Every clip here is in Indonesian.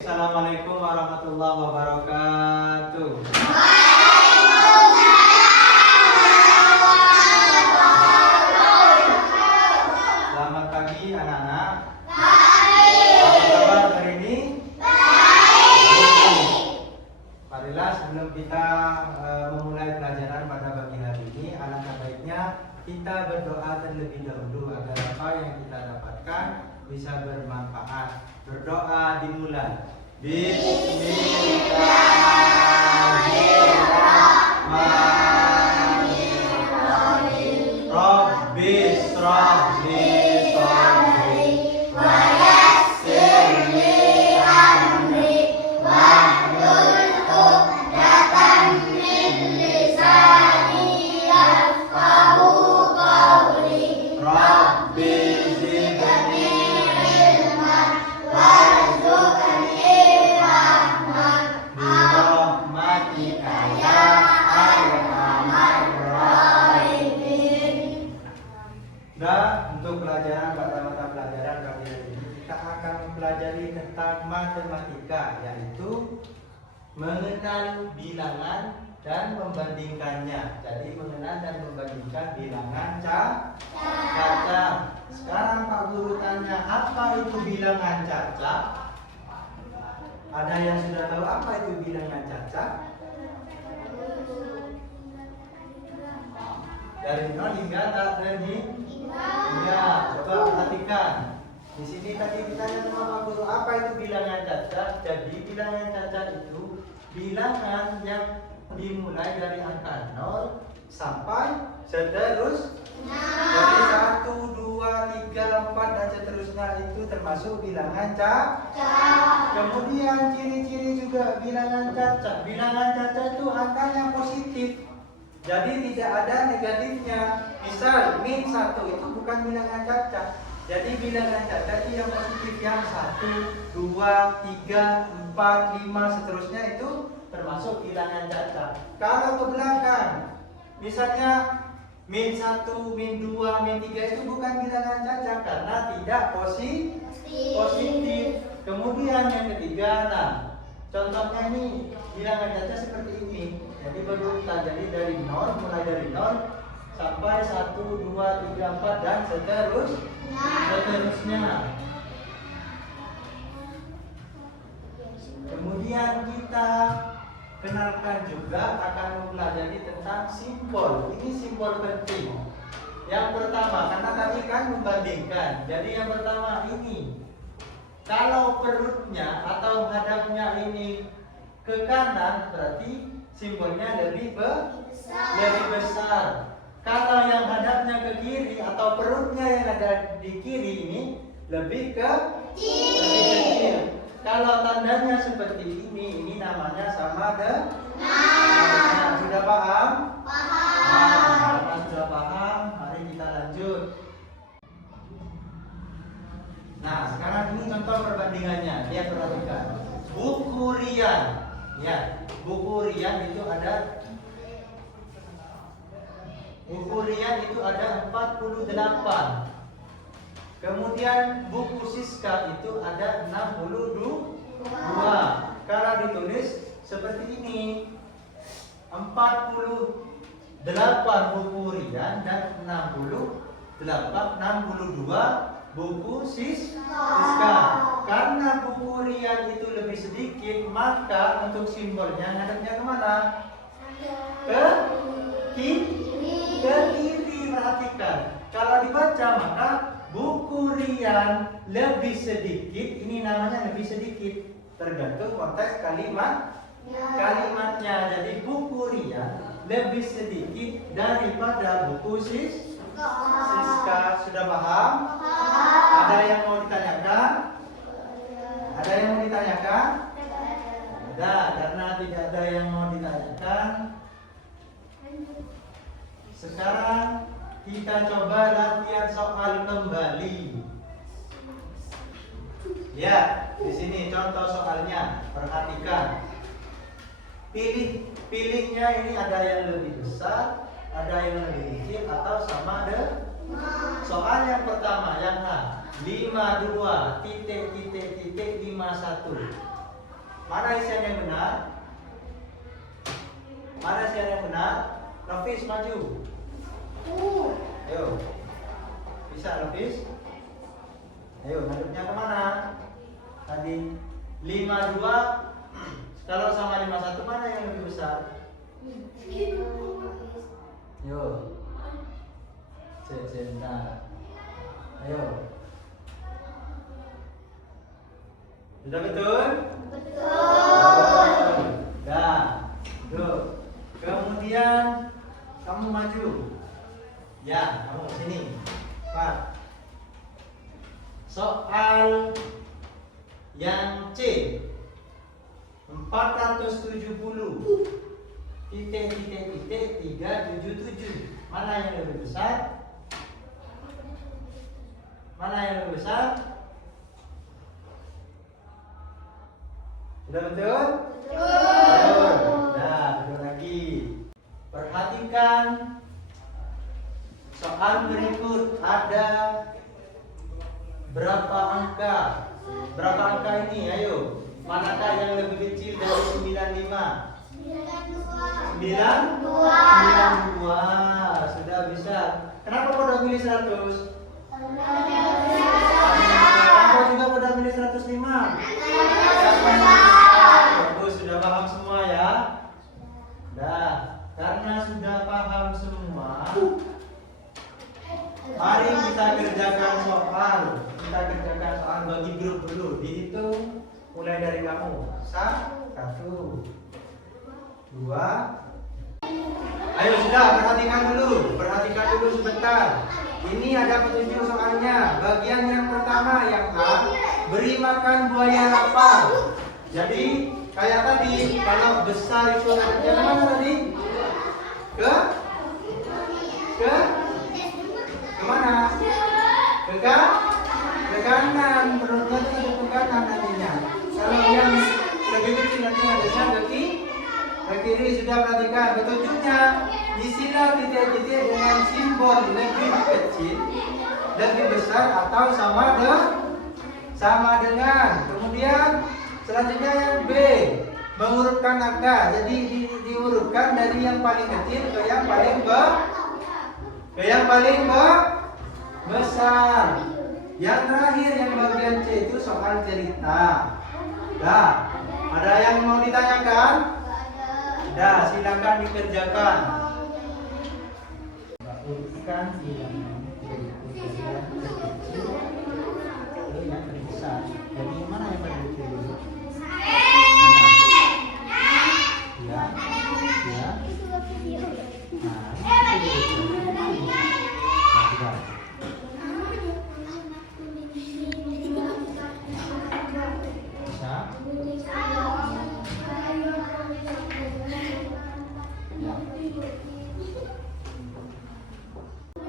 Assalamualaikum warahmatullahi wabarakatuh. Selamat pagi anak-anak. Apa kabar hari ini? Marilah sebelum kita memulai pelajaran pada pagi hari ini, alangkah baiknya kita berdoa terlebih dahulu agar apa yang kita dapatkan bisa bermanfaat. Berdoa dimulai. Bismillahirrahmanirrahim. Rabbi shrah li sadri wa yassir li amri wahlul 'uqdatam min lisani yafqahu qawli. Rabbi zidni ilman warzuqni rahman birahmatika ya arhamar rahimin. Dan untuk pelajaran pada mata pelajaran kali ini kita akan mempelajari tentang matematika, yaitu mengenal bilangan dan membandingkannya. Jadi mengenal dan membandingkan bilangan caca. Sekarang Pak Guru tanya, apa itu bilangan caca? Ada yang sudah tahu apa itu bilangan caca? Dari 0 hingga tak terhingga. Ya, coba perhatikan. Di sini tadi ditanya sama Pak Guru, apa itu bilangan caca? Jadi bilangan caca itu bilangan yang dimulai dari angka 0 sampai seterusnya. Jadi 1, 2, 3, 4 dan seterusnya itu termasuk bilangan caca. Kemudian ciri-ciri juga bilangan caca. Bilangan caca itu angkanya positif. Jadi tidak ada negatifnya. Misal min 1 itu bukan bilangan caca. Jadi bilangan caca itu yang positif, yang 1, 2, 3, 4, 5 seterusnya itu termasuk bilangan caca. Kalau ke belakang, misalnya min 1, min 2, min 3 itu bukan bilangan caca karena tidak positif. Kemudian yang ketiga, nah contohnya ini bilangan caca seperti ini. Jadi berurutan, jadi dari 0, mulai dari 0 sampai 1, 2, 3, 4 dan seterusnya. Kemudian kita kenalkan juga akan mempelajari tentang simbol. Ini simbol penting. Yang pertama, karena tadi kan membandingkan. Jadi yang pertama ini, kalau perutnya atau hadapnya ini ke kanan, berarti simbolnya lebih besar. Kalau yang hadapnya ke kiri atau perutnya yang ada di kiri ini lebih kecil. Kalau tandanya seperti ini namanya sama dengan. Sudah paham? Paham. Nah, sudah paham, mari kita lanjut. Nah, sekarang ini contoh perbandingannya. Lihat, perhatikan. Buku Rian. Ya, buku Rian itu ada 48. Kemudian buku Siska itu ada 62. Kalau ditulis seperti ini, 48 buku Rian dan 62 buku Siska. Karena buku Rian itu lebih sedikit, maka untuk simbolnya ngadepnya kemana? Ke kiri. Perhatikan. Kalau dibaca maka buku Rian lebih sedikit. Ini namanya lebih sedikit, tergantung konteks kalimatnya. Jadi buku Rian lebih sedikit daripada buku Siska. Sudah paham? Ada yang mau ditanyakan? Ada yang mau ditanyakan? Ada. Karena tidak ada yang mau ditanyakan, sekarang kita coba latihan soal kembali. Ya, di sini contoh soalnya. Perhatikan. Pilihnya ini ada yang lebih besar, ada yang lebih kecil atau sama dengan. Soal yang pertama yang A, 52 titik titik titik 51. Mana isian yang benar? Mana isian yang benar? Nafis maju. Ayo. Bisa Nafis? Ayo, ngadepnya kemana? Tadi 52. Kalau sama 51 mana yang lebih besar? Yo. Sebentar. Ayo. Sudah betul? Betul. Dah. Tuh. Kemudian kamu maju. Ya, kamu sini. Pak. Soal yang C. 470 377. Mana yang lebih besar? Mana yang lebih besar? Sudah betul? Betul. Nah, betul lagi. Perhatikan soal berikut, ada berapa angka? Berapa angka ini? Ayo. Manakah yang lebih kecil dari 95? 92. Sudah bisa. Kenapa kau udah pilih 100? Kau juga udah pilih 105? Bagus, sudah paham semua ya? Dah, karena sudah paham semua, mari kita kerjakan soal. Kita kerjakan soal bagi grup dulu. Dihitung mulai dari kamu. 1, 2. Ayo sudah, perhatikan dulu sebentar. Ini ada petunjuk soalnya. Bagian yang pertama yang A, beri makan buaya lapar. Jadi kayak tadi, kalau besar itu yang mana tadi? Kemana? Ke kanan. Perutnya itu ada ke kanan nantinya. Kalau yang lebih kecil nanti adanya ke kiri. Sudah perhatikan petunjuknya. Isilah titik-titik dengan simbol lebih kecil, lebih besar atau sama dengan. Kemudian selanjutnya yang B, mengurutkan angka. Jadi diurutkan dari yang paling kecil ke yang paling besar. Yang terakhir yang bagian C itu soal cerita. Nah, ada yang mau ditanyakan? Dah, silakan dikerjakan. Urutkan yang besar. Jadi mana yang paling kecil dulu? Ya.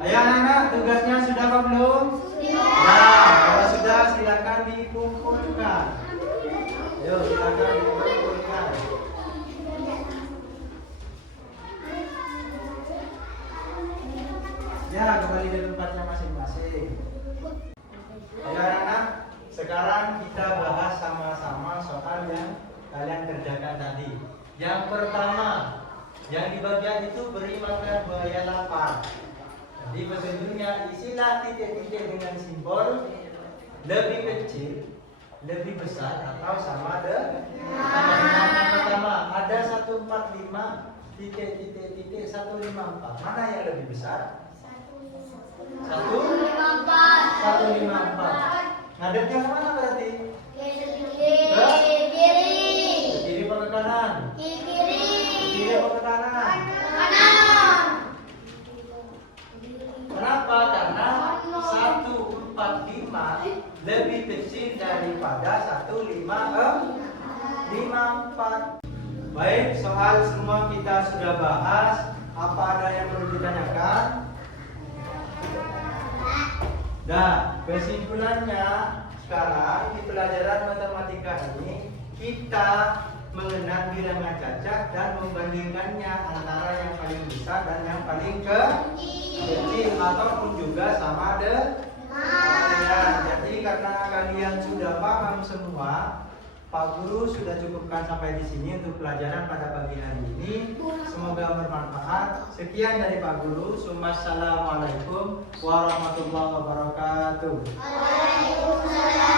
Ayo anak-anak, tugasnya sudah apa belum? Nah, kalau sudah silakan dikumpulkan. Ayo, silakan dikumpulkan. Ya, kembali ke tempatnya masing-masing. Ayo anak-anak, sekarang kita bahas sama-sama soal yang kalian kerjakan tadi. Yang pertama, yang di bagian itu beri makan buaya lapar. Di petunjuknya isilah titik-titik dengan simbol lebih kecil, lebih besar atau sama dengan. Yang pertama ada 145 titik-titik 154. Mana yang lebih besar? 154. Ngadepnya kemana berarti? Ke kiri atau ke kanan? Kiri atau ke kanan? Kenapa? Karena 145 lebih kecil daripada 154. Baik, soal semua kita sudah bahas. Apa ada yang perlu ditanyakan? Nah, kesimpulannya sekarang di pelajaran matematika ini kita mengenal bilangan cacat dan membandingkannya antara yang paling besar dan yang paling kecil ataupun juga sama dengan. Jadi karena kalian sudah paham semua, Pak Guru sudah cukupkan sampai di sini untuk pelajaran pada pagi hari ini. Semoga bermanfaat. Sekian dari Pak Guru. Assalamualaikum warahmatullahi wabarakatuh. Waalaikumsalam.